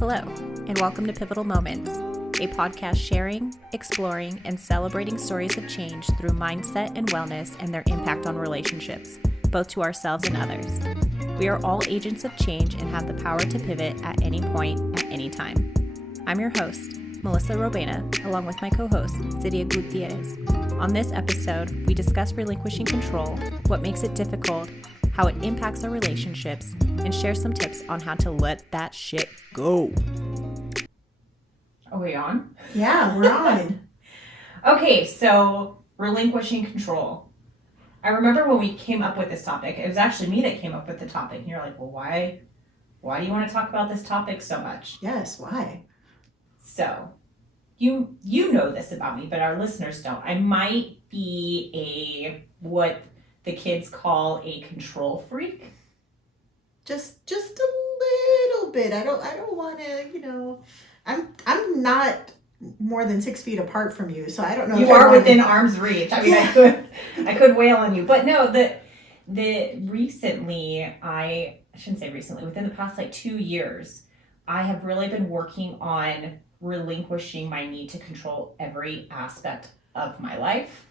Hello, and welcome to Pivotal Moments, a podcast sharing, exploring, and celebrating stories of change through mindset and wellness and their impact on relationships, both to ourselves and others. We are all agents of change and have the power to pivot at any point, at any time. I'm your host, Melissa Robena, along with my co-host, Siria Gutierrez. On this episode, we discuss relinquishing control, what makes it difficult, how it impacts our relationships, and share some tips on how to let that shit go. Are we on? Yeah, we're on. Okay, so relinquishing control. I remember when we came up with this topic, it was actually me that came up with the topic, and you're like, well, why do you want to talk about this topic so much? Yes, why? So, you know this about me, but our listeners don't. I might be what the kids call a control freak. Just a little bit. I don't want to, I'm not more than 6 feet apart from you, so I don't know. You are within arm's reach. I mean, I could wail on you, but no, recently, I shouldn't say recently, within the past 2 years, I have really been working on relinquishing my need to control every aspect of my life.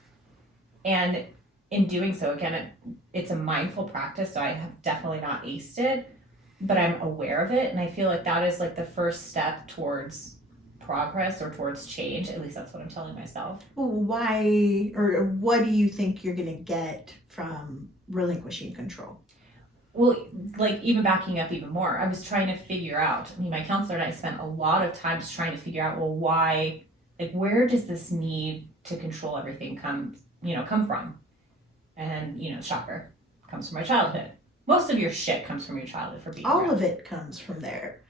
And in doing so, again, it's a mindful practice, so I have definitely not aced it, but I'm aware of it, and I feel like that is the first step towards progress or towards change. At least that's what I'm telling myself. Why, or what do you think you're going to get from relinquishing control? Well, even backing up even more, I was trying to figure out, my counselor and I spent a lot of time just trying to figure out, well, why, where does this need to control everything come from? And, shocker, comes from my childhood. Most of your shit comes from your childhood, for being All real. of it comes from there.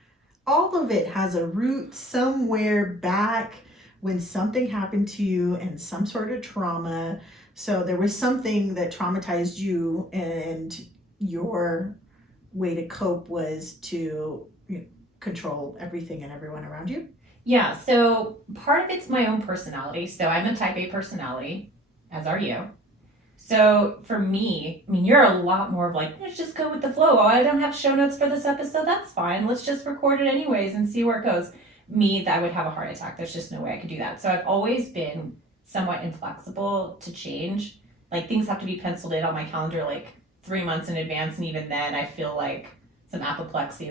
All of it has a root somewhere back when something happened to you and some sort of trauma. So there was something that traumatized you, and your way to cope was to control everything and everyone around you? Yeah, so part of it's my own personality. So I'm a type A personality, as are you. So for me, you're a lot more of let's just go with the flow. Oh, I don't have show notes for this episode. That's fine. Let's just record it anyways and see where it goes. Me, that would have a heart attack. There's just no way I could do that. So I've always been somewhat inflexible to change. Things have to be penciled in on my calendar 3 months in advance. And even then I feel some apoplexy,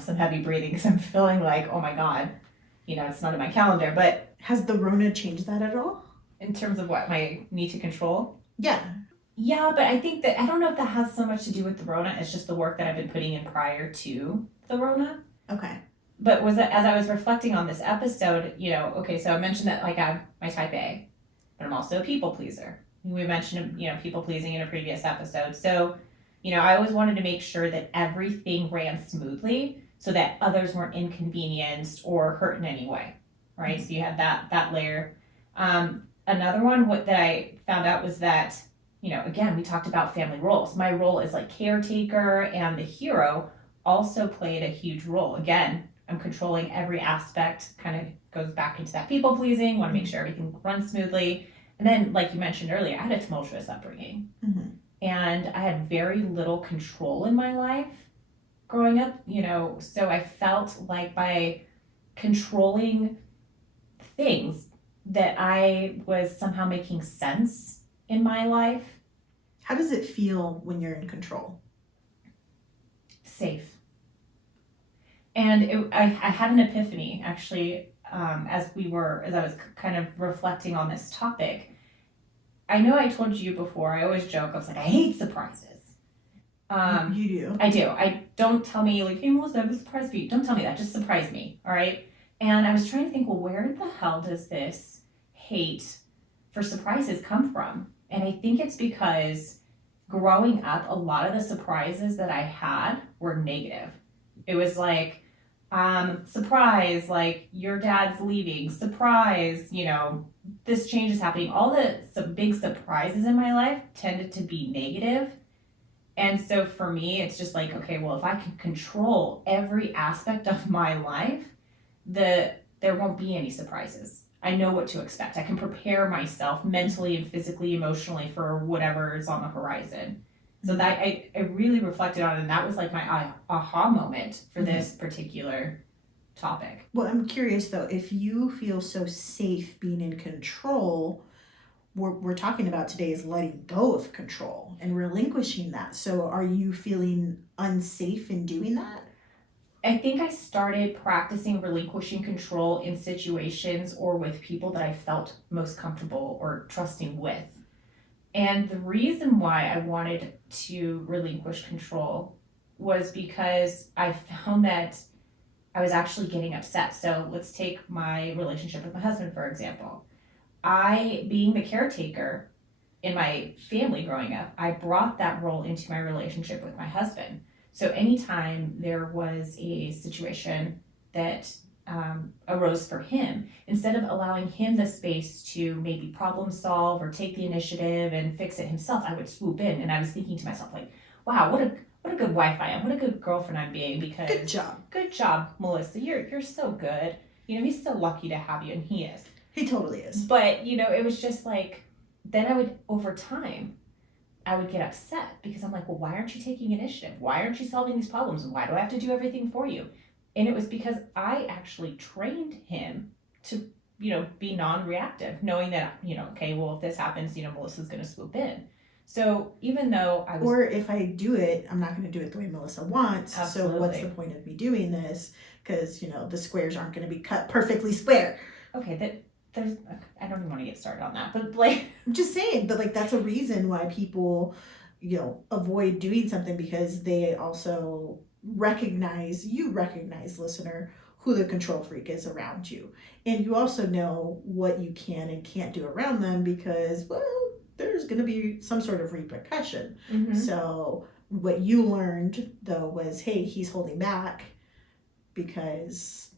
some heavy breathing, because I'm feeling oh my God, it's not in my calendar. But has the Rona changed that at all? In terms of what, my need to control? Yeah, but I think that, I don't know if that has so much to do with the Rona. It's just the work that I've been putting in prior to the Rona. Okay. But as I was reflecting on this episode, okay, so I mentioned that I'm my type A, but I'm also a people pleaser. We mentioned, people pleasing in a previous episode. So, I always wanted to make sure that everything ran smoothly so that others weren't inconvenienced or hurt in any way, right? Mm-hmm. So you had that layer. Another one that I found out was that, again, we talked about family roles. My role as caretaker and the hero also played a huge role. Again, I'm controlling every aspect, kind of goes back into that people pleasing, want to make sure everything runs smoothly. And then, like you mentioned earlier, I had a tumultuous upbringing. Mm-hmm. And I had very little control in my life growing up, so I felt by controlling things that I was somehow making sense in my life. How does it feel when you're in control? Safe. And I had an epiphany, actually, as I was kind of reflecting on this topic. I know I told you before, I always joke, I was I hate surprises. You do? I do. Don't tell me, hey, Melissa, I have a surprise for you. Don't tell me that. Just surprise me, all right? And I was trying to think, well, where the hell does this hate for surprises come from? And I think it's because growing up, a lot of the surprises that I had were negative. It was surprise, your dad's leaving, surprise, this change is happening. All the big surprises in my life tended to be negative. And so for me, it's just okay, well, if I can control every aspect of my life, there won't be any surprises. I know what to expect. I can prepare myself mentally and physically, emotionally for whatever is on the horizon. So that I really reflected on it, and that was my aha moment for this particular topic. Well, I'm curious though, if you feel so safe being in control, we're talking about today is letting go of control and relinquishing that. So are you feeling unsafe in doing that? I think I started practicing relinquishing control in situations or with people that I felt most comfortable or trusting with. And the reason why I wanted to relinquish control was because I found that I was actually getting upset. So let's take my relationship with my husband, for example. I, being the caretaker in my family growing up, I brought that role into my relationship with my husband. So anytime there was a situation that arose for him, instead of allowing him the space to maybe problem solve or take the initiative and fix it himself, I would swoop in. And I was thinking to myself, like, wow, what a good wife I am. What a good girlfriend I'm being, because good job, Melissa. You're so good. He's so lucky to have you, and he is. He totally is. But it was just like, then I would, over time, I would get upset because I'm like, well, why aren't you taking initiative? Why aren't you solving these problems? Why do I have to do everything for you? And it was because I actually trained him to, be non-reactive, knowing that, okay, well, if this happens, Melissa's going to swoop in. So even though I was... Or if I do it, I'm not going to do it the way Melissa wants. Absolutely. So what's the point of me doing this? Because, the squares aren't going to be cut perfectly square. Okay, I don't even want to get started on that, but like... I'm just saying, but that's a reason why people, avoid doing something, because they also recognize, listener, who the control freak is around you. And you also know what you can and can't do around them because, well, there's going to be some sort of repercussion. Mm-hmm. So what you learned, though, was, hey, he's holding back because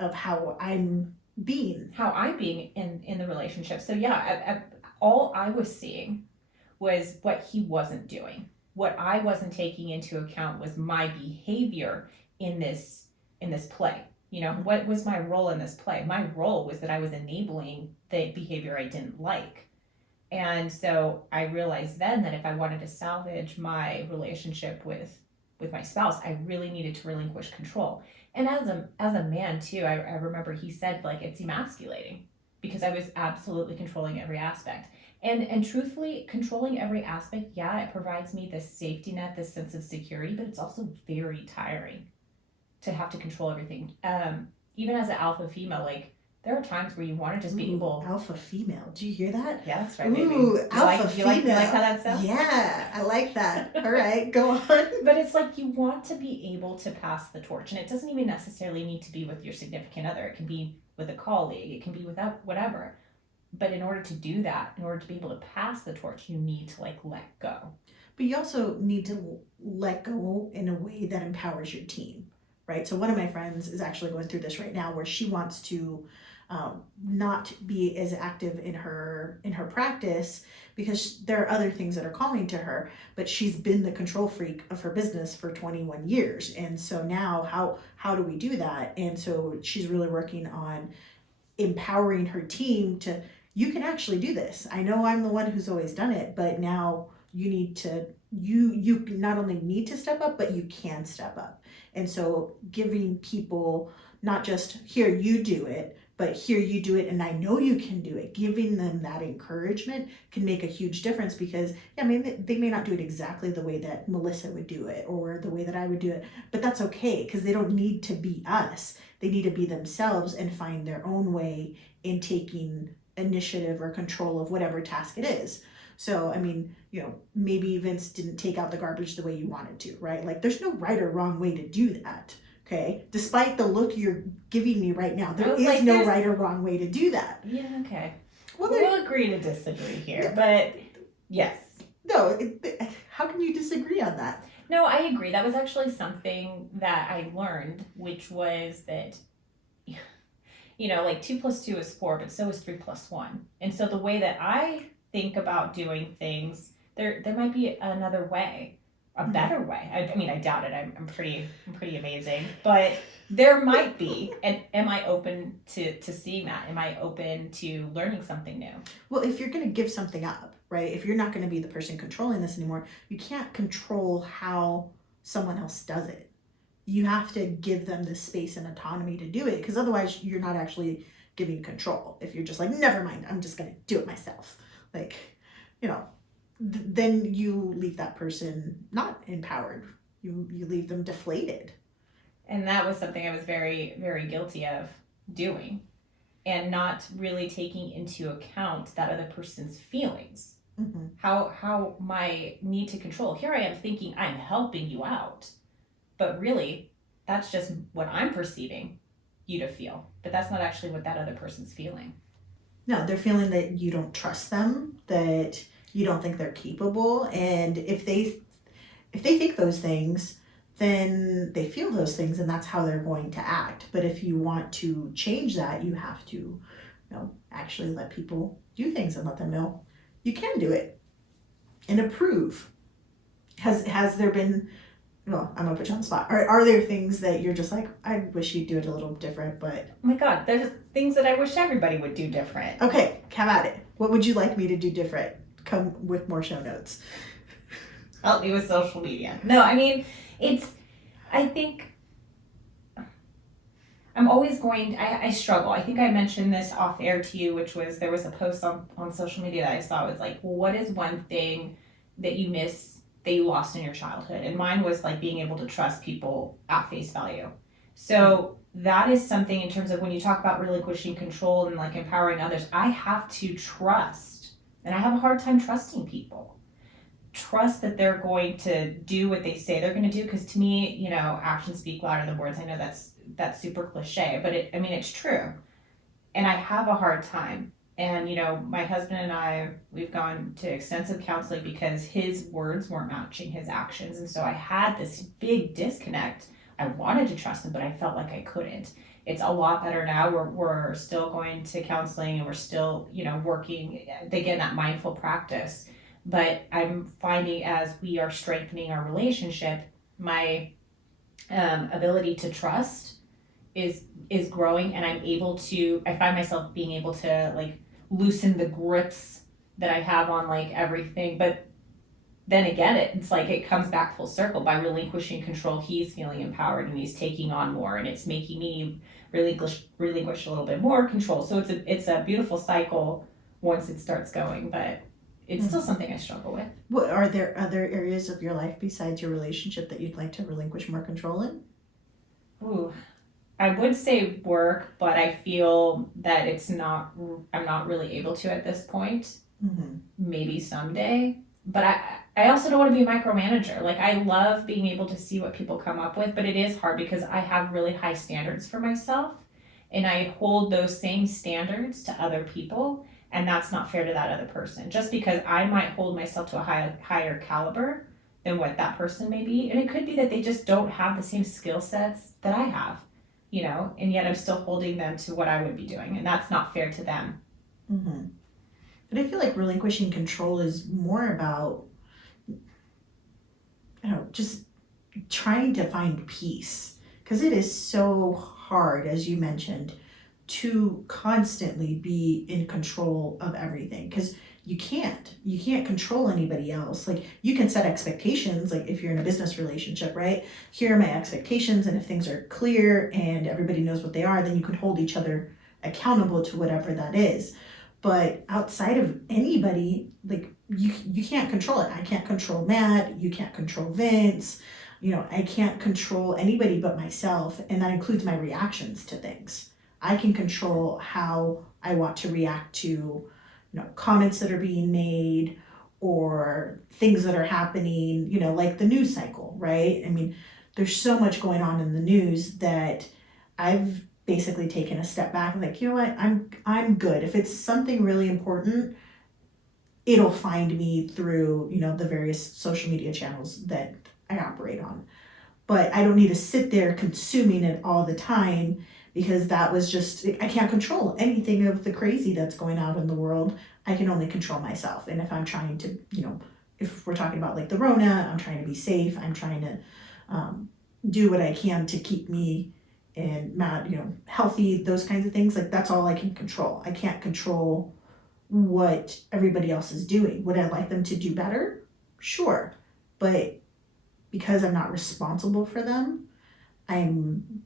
of how I'm being in the relationship. So yeah, all I was seeing was what he wasn't doing. What I wasn't taking into account was my behavior in this play. What was my role in this play? My role was that I was enabling the behavior I didn't like. And so I realized then that if I wanted to salvage my relationship with my spouse, I really needed to relinquish control. And as a man too, I remember he said, like, it's emasculating because I was absolutely controlling every aspect. And truthfully, controlling every aspect, yeah, it provides me this safety net, this sense of security, but it's also very tiring to have to control everything. Even as an alpha female, like, there are times where you want to just be able... Alpha female. Do you hear that? Yeah, that's right, baby. Ooh, alpha female. You like how that sounds? Yeah, I like that. All right, go on. But it's like you want to be able to pass the torch. And it doesn't even necessarily need to be with your significant other. It can be with a colleague. It can be without whatever. But in order to do that, in order to be able to pass the torch, you need to, like, let go. But you also need to let go in a way that empowers your team, right? So one of my friends is actually going through this right now where she wants to not be as active in her practice because there are other things that are calling to her, but she's been the control freak of her business for 21 years. And so now how do we do that? And so she's really working on empowering her team to, you can actually do this. I know I'm the one who's always done it, but now you need to, you not only need to step up, but you can step up. And so giving people not just, here, you do it, but here you do it and I know you can do it. Giving them that encouragement can make a huge difference because, yeah, I mean, they may not do it exactly the way that Melissa would do it or the way that I would do it, but that's okay because they don't need to be us. They need to be themselves and find their own way in taking initiative or control of whatever task it is. So, I mean, maybe Vince didn't take out the garbage the way you wanted to, right? Like, there's no right or wrong way to do that. Okay, despite the look you're giving me right now, there is no right or wrong way to do that. Yeah, okay. Well, we'll agree to disagree here, but yes. No, how can you disagree on that? No, I agree. That was actually something that I learned, which was that, like 2 + 2 is 4, but so is 3 + 1. And so the way that I think about doing things, there might be another way. A better way. I mean, I doubt it. I'm pretty amazing, but there might be. And am I open to seeing that? Am I open to learning something new? Well, if you're going to give something up, right? If you're not going to be the person controlling this anymore, you can't control how someone else does it, you have to give them the space and autonomy to do it, because otherwise you're not actually giving control. If you're just like, never mind, I'm just going to do it myself. Like, you know, then you leave that person not empowered. You leave them deflated. And that was something I was very, very guilty of doing, and not really taking into account that other person's feelings. Mm-hmm. How my need to control. Here I am thinking I'm helping you out, but really that's just what I'm perceiving you to feel. But that's not actually what that other person's feeling. No, they're feeling that you don't trust them, that you don't think they're capable, and if they think those things, then they feel those things, and that's how they're going to act. But if you want to change that, you have to, you know, actually let people do things and let them know you can do it, and approve. Has there been, well, I'm gonna put you on the spot. Are there things that you're just like, I wish you'd do it a little different, but Oh my God, there's things that I wish everybody would do different. okay, have at it. What would you like me to do different? Come with more show notes. Help me with social media. No, I mean, I think I'm always I struggle. I think I mentioned this off air to you, which was, there was a post on social media that I saw. It was like, well, what is one thing that you miss, that you lost in your childhood? And mine was like being able to trust people at face value. So that is something, in terms of when you talk about relinquishing control and like empowering others, I have to trust, and I have a hard time trusting people. Trust that they're going to do what they say they're going to do, because to me, you know, actions speak louder than words. I know that's super cliche, but it's true. And I have a hard time. And you know, my husband and I, we've gone to extensive counseling because his words weren't matching his actions, and so I had this big disconnect. I wanted to trust him, but I felt like I couldn't. It's a lot better now. We're still going to counseling, and we're still, you know, working again that mindful practice. But I'm finding, as we are strengthening our relationship, my ability to trust is growing, and I find myself being able to like loosen the grips that I have on like everything. But then again, it's like it comes back full circle. By relinquishing control, he's feeling empowered and he's taking on more, and it's making me relinquish a little bit more control. So it's a beautiful cycle once it starts going, but it's still something I struggle with. What are there other areas of your life besides your relationship that you'd like to relinquish more control in? Ooh, I would say work, but I feel that I'm not really able to at this point. Mm-hmm. Maybe someday. But I also don't want to be a micromanager. Like, I love being able to see what people come up with, but it is hard because I have really high standards for myself, and I hold those same standards to other people, and that's not fair to that other person. Just because I might hold myself to a higher caliber than what that person may be, and it could be that they just don't have the same skill sets that I have, you know, and yet I'm still holding them to what I would be doing, and that's not fair to them. Mm-hmm. But I feel like relinquishing control is more about, just trying to find peace. Because it is so hard, as you mentioned, to constantly be in control of everything. Because you can't control anybody else. Like, you can set expectations, like if you're in a business relationship, right? Here are my expectations, and if things are clear and everybody knows what they are, then you could hold each other accountable to whatever that is. But outside of anybody, like, you can't control it. I can't control Matt. You can't control Vince. I can't control anybody but myself. And that includes my reactions to things. I can control how I want to react to, comments that are being made or things that are happening, like the news cycle, right? I mean, there's so much going on in the news that I've basically taken a step back, like, you know what, I'm good. If it's something really important, it'll find me through, the various social media channels that I operate on. But I don't need to sit there consuming it all the time, because that was just, I can't control anything of the crazy that's going on in the world. I can only control myself. And if I'm trying to, if we're talking about like the Rona, I'm trying to be safe. I'm trying to do what I can to keep me and Matt, healthy, those kinds of things. Like, that's all I can control. I can't control what everybody else is doing. Would I like them to do better? Sure. But because I'm not responsible for them, I'm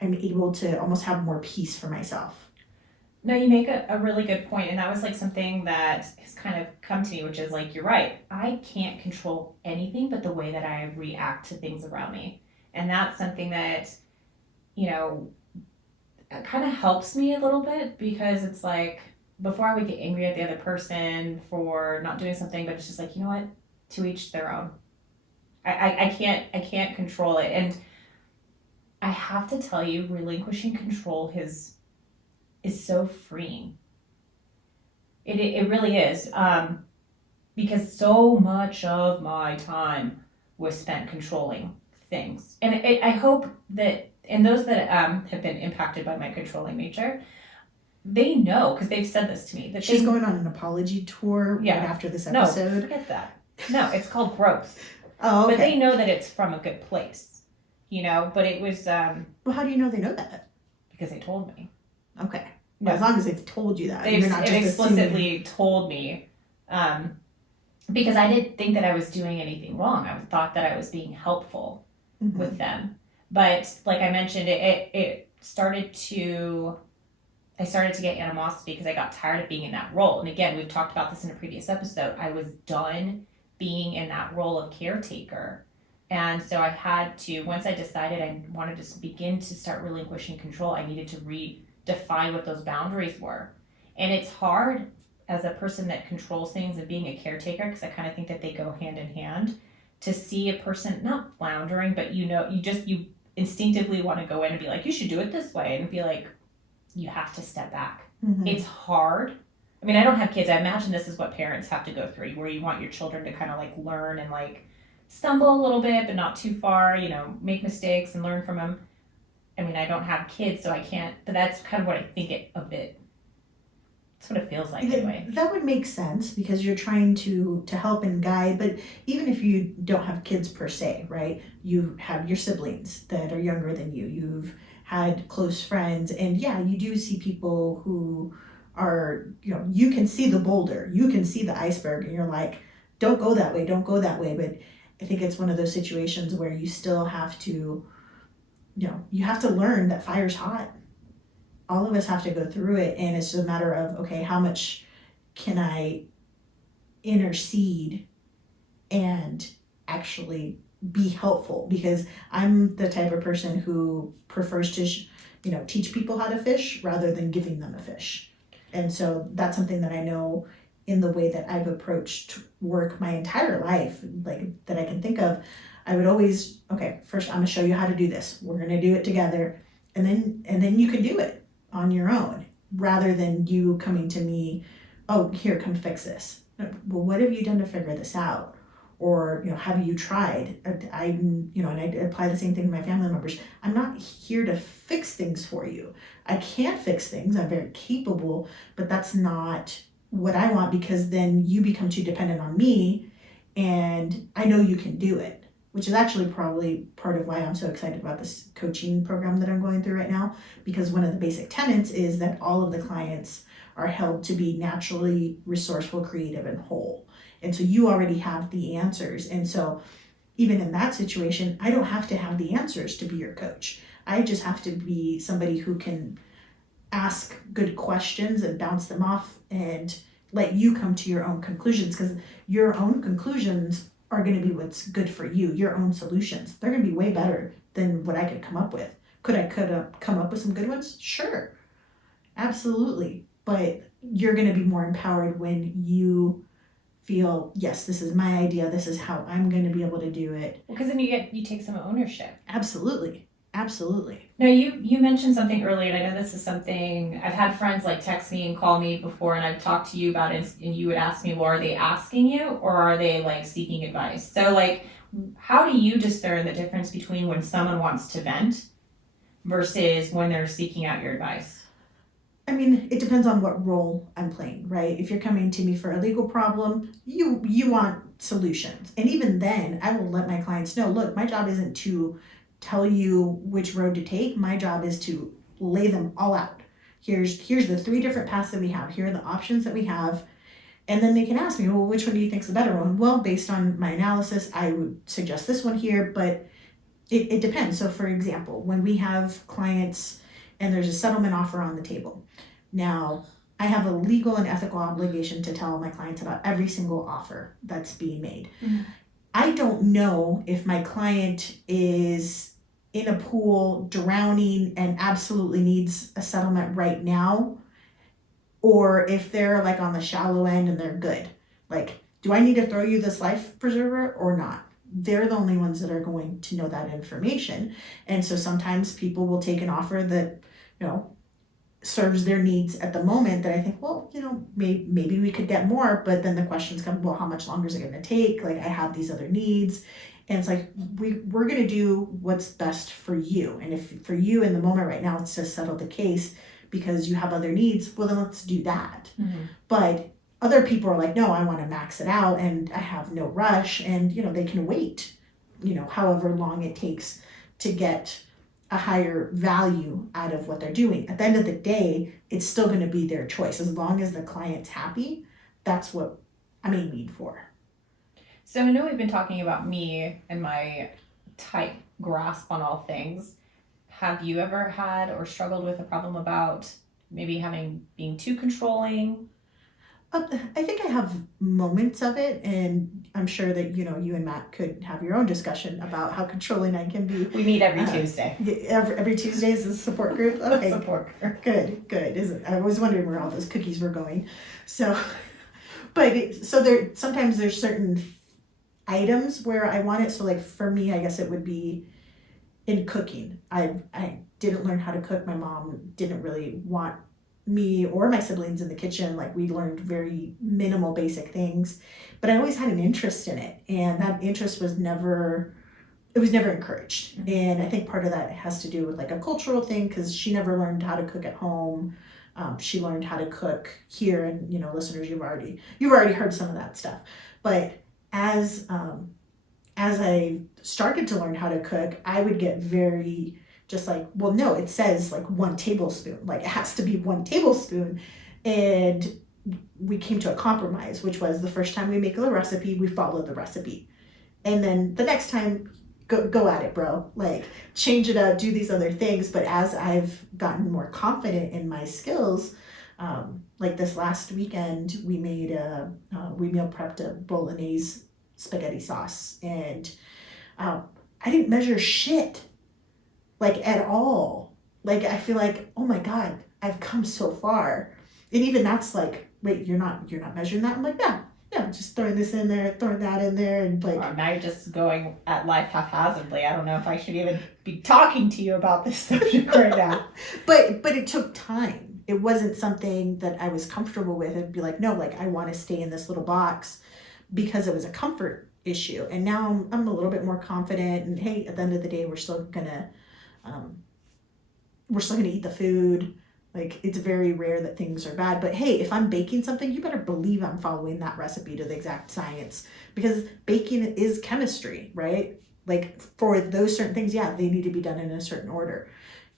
able to almost have more peace for myself. No, you make a really good point, and that was like something that has kind of come to me, which is like, you're right. I can't control anything but the way that I react to things around me. And that's something that, you know, kind of helps me a little bit, because it's like, before I would get angry at the other person for not doing something, but it's just like, you know what? To each their own. I can't control it. And I have to tell you, relinquishing control is so freeing. It really is, because so much of my time was spent controlling things, and I hope that, and those that have been impacted by my controlling nature, they know, because they've said this to me, that She's going on an apology tour right after this episode. No, forget that. No, it's called growth. Oh, okay. But they know that it's from a good place, but it was. Well, how do you know they know that? Because they told me. Okay. Well, as long as they've told you that. They've explicitly told me, because I didn't think that I was doing anything wrong. I thought that I was being helpful with them. But like I mentioned, I started to get animosity because I got tired of being in that role. And again, we've talked about this in a previous episode. I was done being in that role of caretaker. And so I had to, once I decided I wanted to begin to start relinquishing control, I needed to redefine what those boundaries were. And it's hard as a person that controls things and being a caretaker, because I kind of think that they go hand in hand, to see a person not floundering, but you instinctively want to go in and be like, you should do it this way, and be like, you have to step back. It's hard. I mean, I don't have kids. I imagine this is what parents have to go through, where you want your children to kind of like learn and like stumble a little bit, but not too far, make mistakes and learn from them. I mean, I don't have kids, so I can't, but that's kind of what I think of it. That's what it feels like anyway. That would make sense, because you're trying to help and guide, but even if you don't have kids per se, right? You have your siblings that are younger than you. You've had close friends, and yeah, you do see people who are, you can see the boulder, you can see the iceberg, and you're like, don't go that way, don't go that way. But I think it's one of those situations where you still have to, you have to learn that fire's hot. All of us have to go through it, and it's just a matter of, okay, how much can I intercede and actually be helpful? Because I'm the type of person who prefers to, teach people how to fish rather than giving them a fish. And so that's something that I know in the way that I've approached work my entire life, like that I can think of. I would always, okay, first I'm gonna show you how to do this. We're gonna do it together, and then you can do it on your own, rather than you coming to me, oh, here, come fix this. Well, what have you done to figure this out? Or, have you tried? And I apply the same thing to my family members. I'm not here to fix things for you. I can't fix things. I'm very capable, but that's not what I want, because then you become too dependent on me, and I know you can do it, which is actually probably part of why I'm so excited about this coaching program that I'm going through right now, because one of the basic tenets is that all of the clients are held to be naturally resourceful, creative, and whole. And so you already have the answers. And so even in that situation, I don't have to have the answers to be your coach. I just have to be somebody who can ask good questions and bounce them off and let you come to your own conclusions, because your own conclusions are going to be what's good for you. Your own solutions, they're going to be way better than what I could come up with. Could I come up with some good ones? Sure, absolutely. But you're going to be more empowered when you feel, yes, this is my idea, this is how I'm going to be able to do it. Because then you take some ownership. Absolutely. Now, you mentioned something earlier, and I know this is something I've had friends like text me and call me before, and I've talked to you about it, and you would ask me, well, are they asking you, or are they like seeking advice? So like, how do you discern the difference between when someone wants to vent versus when they're seeking out your advice? I mean, it depends on what role I'm playing, right? If you're coming to me for a legal problem, you want solutions. And even then, I will let my clients know, look, my job isn't to tell you which road to take. My job is to lay them all out. Here's the 3 different paths that we have. Here are the options that we have. And then they can ask me, well, which one do you think is the better one? Well, based on my analysis, I would suggest this one here, but It depends. So for example, when we have clients and there's a settlement offer on the table, now I have a legal and ethical obligation to tell my clients about every single offer that's being made. Mm-hmm. I don't know if my client is in a pool drowning and absolutely needs a settlement right now, or if they're like on the shallow end and they're good. Like, do I need to throw you this life preserver or not? They're the only ones that are going to know that information. And so sometimes people will take an offer that, serves their needs at the moment that I think, well, maybe we could get more, but then the questions come, well, how much longer is it going to take? Like, I have these other needs. And it's like, we're going to do what's best for you. And if for you in the moment right now, it's to settle the case because you have other needs, well, then let's do that. Mm-hmm. But other people are like, no, I want to max it out and I have no rush. And, they can wait, however long it takes to get a higher value out of what they're doing. At the end of the day, it's still going to be their choice. As long as the client's happy, that's what I'm aiming for. So I know we've been talking about me and my tight grasp on all things. Have you ever had or struggled with a problem about maybe being too controlling? I think I have moments of it, and I'm sure that, you and Matt could have your own discussion about how controlling I can be. We meet every Tuesday. Every Tuesday is a support group? Okay. Support group. Good. I was wondering where all those cookies were going. So, sometimes there's certain items where I want it. So like for me, I guess it would be in cooking. I didn't learn how to cook. My mom didn't really want me or my siblings in the kitchen. Like, we learned very minimal basic things, but I always had an interest in it, and that interest was never encouraged. Mm-hmm. And I think part of that has to do with like a cultural thing, because she never learned how to cook at home. She learned how to cook here, and listeners, you've already heard some of that stuff. But as I started to learn how to cook, I would get very just like, well, no, it says like 1 tablespoon, like it has to be 1 tablespoon. And we came to a compromise, which was the first time we make a recipe, we follow the recipe. And then the next time, go at it, bro. Like, change it up, do these other things. But as I've gotten more confident in my skills, like this last weekend, we meal prepped a bolognese spaghetti sauce, and I didn't measure shit, like, at all. Like, I feel like, oh my God, I've come so far. And even that's like, wait, you're not measuring that? I'm like, yeah, just throwing this in there, throwing that in there, and like. Well, now you're just going at life haphazardly. I don't know if I should even be talking to you about this subject right now. But it took time. It wasn't something that I was comfortable with. It'd be like, no, like, I want to stay in this little box, because it was a comfort issue. And now I'm a little bit more confident, and hey, at the end of the day, we're still gonna eat the food. Like, it's very rare that things are bad. But hey, if I'm baking something, you better believe I'm following that recipe to the exact science, because baking is chemistry, right? Like, for those certain things, yeah, they need to be done in a certain order.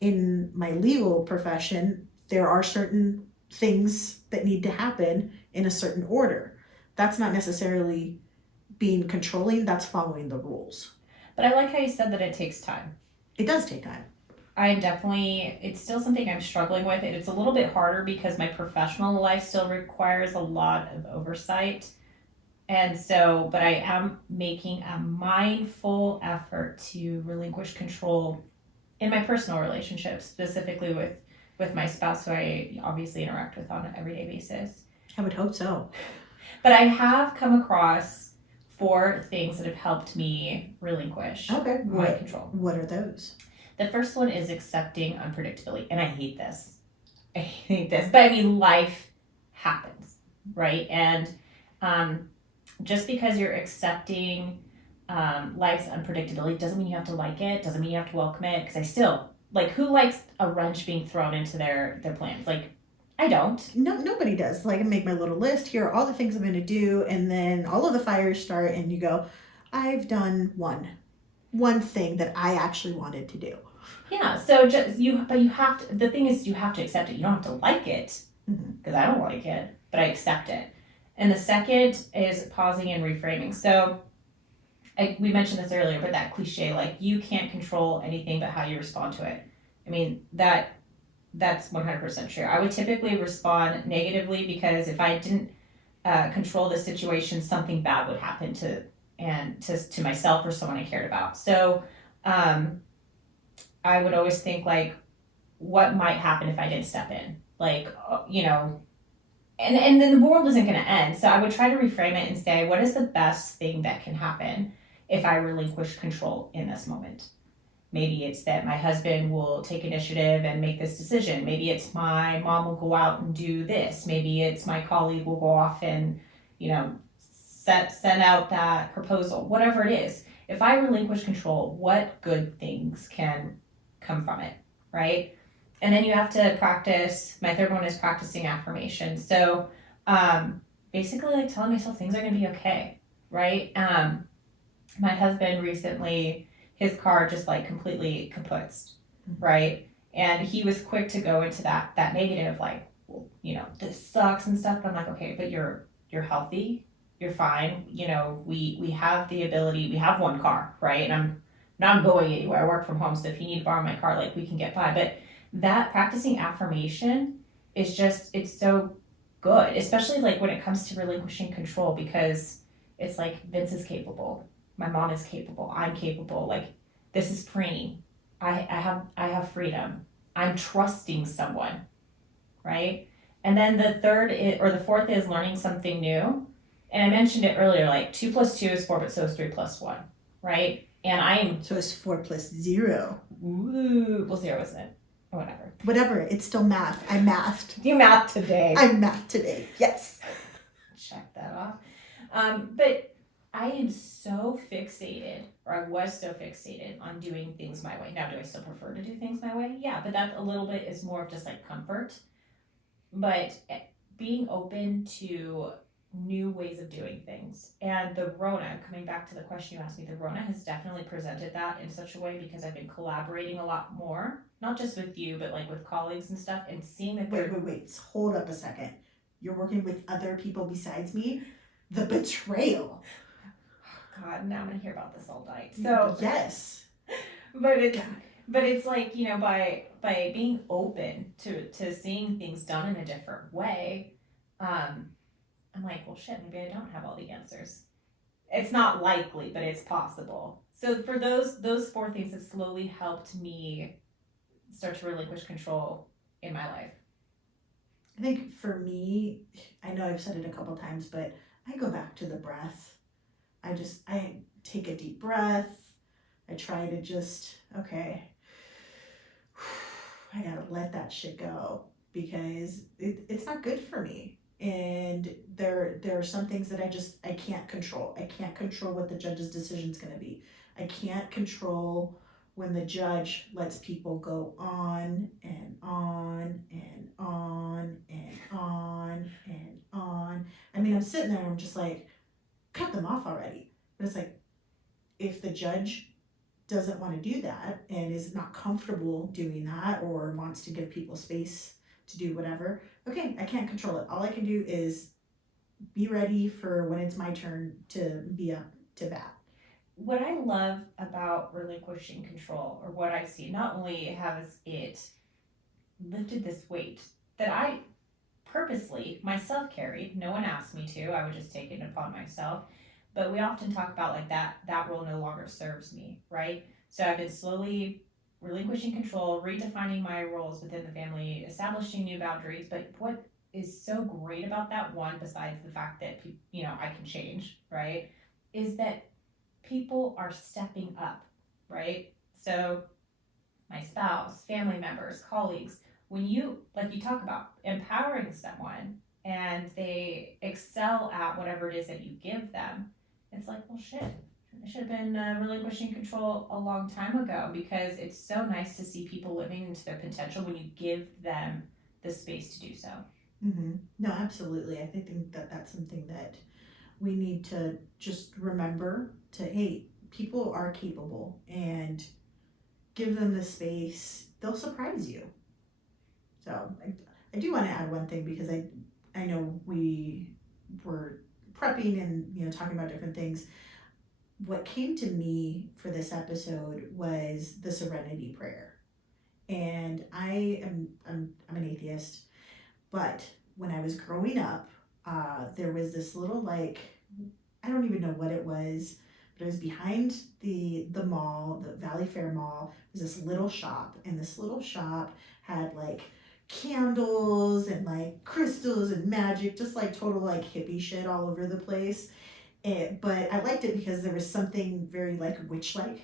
In my legal profession, there are certain things that need to happen in a certain order. That's not necessarily being controlling, that's following the rules. But I like how you said that it takes time. It does take time. It's still something I'm struggling with. It's a little bit harder because my professional life still requires a lot of oversight. And so, but I am making a mindful effort to relinquish control in my personal relationships, specifically with my spouse, who I obviously interact with on an everyday basis. I would hope so. But I have come across 4 things that have helped me relinquish my control. What are those? The first one is accepting unpredictability. And I hate this. But I mean, life happens, right? And just because you're accepting life's unpredictability doesn't mean you have to like it, doesn't mean you have to welcome it. Because I still, like, who likes a wrench being thrown into their plans? Like, I don't. No, nobody does. Like, I make my little list. Here are all the things I'm going to do. And then all of the fires start, and you go, I've done one thing that I actually wanted to do. Yeah, so the thing is, you have to accept it. You don't have to like it, because I don't like it, but I accept it. And the second is pausing and reframing. So we mentioned this earlier, but that cliche, like you can't control anything but how you respond to it. I mean, that's 100% true. I would typically respond negatively because if I didn't control the situation, something bad would happen to myself or someone I cared about. So I would always think like, what might happen if I didn't step in? Like, and then the world isn't going to end. So I would try to reframe it and say, what is the best thing that can happen if I relinquish control in this moment? Maybe it's that my husband will take initiative and make this decision. Maybe it's my mom will go out and do this. Maybe it's my colleague will go off and, send out that proposal, whatever it is. If I relinquish control, what good things can come from it, right? And then you have to practice. My third one is practicing affirmation. So basically like telling myself things are going to be okay, right? My husband recently, his car just like completely kaputzed, right? And he was quick to go into that negative, like, well, this sucks and stuff. But I'm like, okay, but you're healthy, you're fine. We have the ability. We have one car, right? And I'm not going anywhere. I work from home, so if you need to borrow my car, like we can get by. But that practicing affirmation is just, it's so good, especially like when it comes to relinquishing control, because it's like Vince is capable, my mom is capable, I'm capable, like this is freeing. I have freedom. I'm trusting someone, right? And then the fourth is learning something new. And I mentioned it earlier, like 2 + 2 is 4, but so is 3 + 1, right? And so it's 4 + 0. Ooh, well, 0 isn't it? Or whatever. Whatever, it's still math. I mathed. You math today. I mathed today, yes. Check that off. But I am so fixated, or I was so fixated on doing things my way. Now, do I still prefer to do things my way? Yeah, but that a little bit is more of just like comfort. But being open to new ways of doing things. And the Rona, coming back to the question you asked me, the Rona has definitely presented that in such a way because I've been collaborating a lot more, not just with you, but like with colleagues and stuff, and seeing that Wait, hold up a second. You're working with other people besides me? The betrayal. God, now I'm gonna hear about this all night. So yes. But it's like, by being open to seeing things done in a different way, I'm like, well, shit, maybe I don't have all the answers. It's not likely, but it's possible. So for those 4 things have slowly helped me start to relinquish control in my life. I think for me, I know I've said it a couple times, but I go back to the breath. I take a deep breath. I try to just, okay, I gotta let that shit go because it's not good for me. And there are some things that I can't control. I can't control what the judge's decision is going to be. I can't control when the judge lets people go on and on and on and on and on. I mean, I'm sitting there and I'm just like, cut them off already. But it's like, if the judge doesn't want to do that and is not comfortable doing that or wants to give people space to do whatever, okay, I can't control it. All I can do is be ready for when it's my turn to be up to bat. What I love about relinquishing control, or what I see, not only has it lifted this weight that I purposely myself carried, no one asked me to, I would just take it upon myself, but we often talk about like that role no longer serves me, right? So I've been slowly relinquishing control, redefining my roles within the family, establishing new boundaries. But what is so great about that, one, besides the fact that I can change, right, is that people are stepping up, right? So my spouse, family members, colleagues, when you talk about empowering someone and they excel at whatever it is that you give them, it's like, well, shit, I should have been relinquishing control a long time ago, because it's so nice to see people living into their potential when you give them the space to do so. Mm-hmm. No, absolutely. I think that that's something that we need to just remember hey, people are capable, and give them the space. They'll surprise you. So I do want to add one thing, because I know we were prepping and talking about different things. what came to me for this episode was the serenity prayer. And I'm an atheist, but when I was growing up, there was this little, like, I don't even know what it was, but it was behind the mall, the Valley Fair Mall. It was this little shop, and this little shop had like candles and like crystals and magic, just like total like hippie shit all over the place. But I liked it because there was something very like witch-like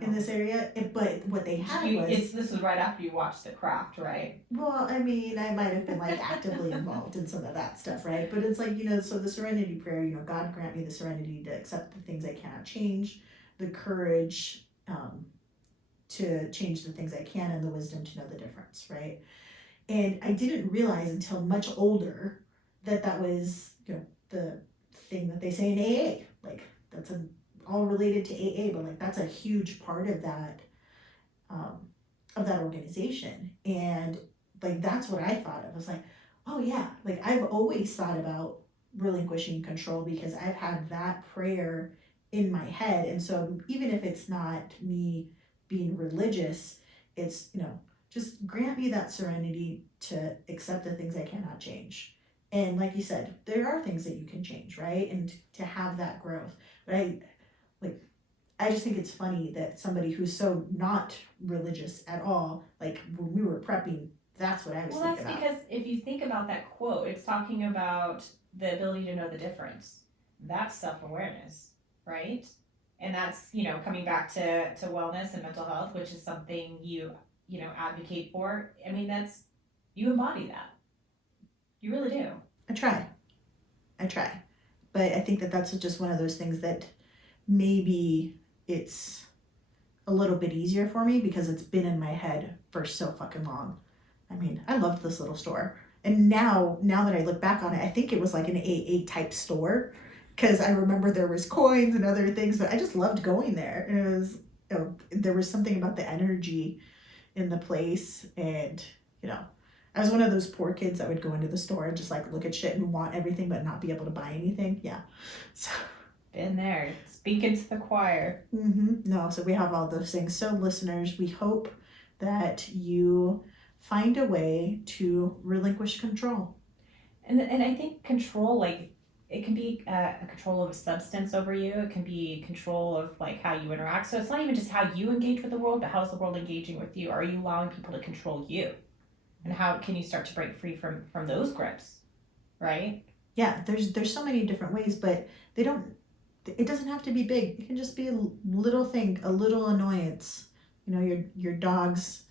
in this area. But what they had this was right after you watched The Craft, right? Well, I mean, I might have been like actively involved in some of that stuff, right? But it's like, so the serenity prayer, God grant me the serenity to accept the things I cannot change, the courage to change the things I can, and the wisdom to know the difference, right? And I didn't realize until much older that was, the thing that they say in AA. Like, that's all related to AA, but like that's a huge part of that organization. And like that's what I thought of. I was like, oh yeah, like I've always thought about relinquishing control because I've had that prayer in my head. And so even if it's not me being religious, it's just grant me that serenity to accept the things I cannot change. And like you said, there are things that you can change, right? And to have that growth. But I just think it's funny that somebody who's so not religious at all, like when we were prepping, that's what I was thinking about. Well, that's because if you think about that quote, it's talking about the ability to know the difference. That's self-awareness, right? And that's, coming back to wellness and mental health, which is something you advocate for. I mean, you embody that. You really do. I try. But I think that that's just one of those things that maybe it's a little bit easier for me because it's been in my head for so fucking long. I mean, I loved this little store. And now that I look back on it, I think it was like an AA type store because I remember there was coins and other things, but I just loved going there. It was, there was something about the energy in the place. And, I was one of those poor kids that would go into the store and just like look at shit and want everything but not be able to buy anything. Yeah. So been there. Speaking to the choir. No, so we have all those things. So listeners, we hope that you find a way to relinquish control. And I think control, like, it can be a control of a substance over you. It can be control of like how you interact. So it's not even just how you engage with the world, but how's the world engaging with you? Are you allowing people to control you? And how can you start to break free from those grips, right? Yeah, there's so many different ways, but it doesn't have to be big. It can just be a little thing, a little annoyance. Your dog's,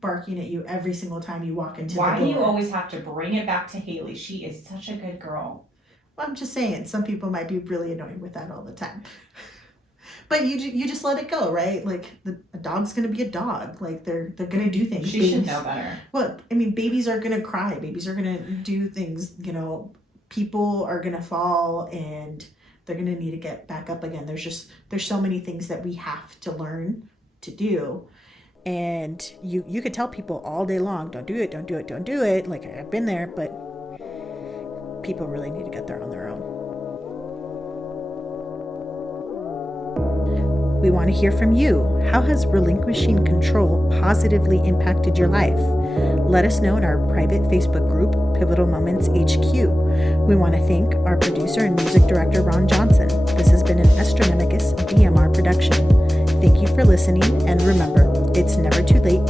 barking at you every single time you walk into the door. Why do you always have to bring it back to Haley? She is such a good girl. Well, I'm just saying, some people might be really annoyed with that all the time. But you just let it go, right? Like a dog's gonna be a dog. Like they're gonna do things. She should know better. Well, I mean, babies are gonna cry. Babies are gonna do things. People are gonna fall and they're gonna need to get back up again. There's so many things that we have to learn to do. And you could tell people all day long, don't do it, don't do it, don't do it. Like I've been there, but people really need to get there on their own. We want to hear from you. How has relinquishing control positively impacted your life? Let us know in our private Facebook group, Pivotal Moments HQ. We want to thank our producer and music director, Ron Johnson. This has been an Astronomicus DMR production. Thank you for listening, and remember, it's never too late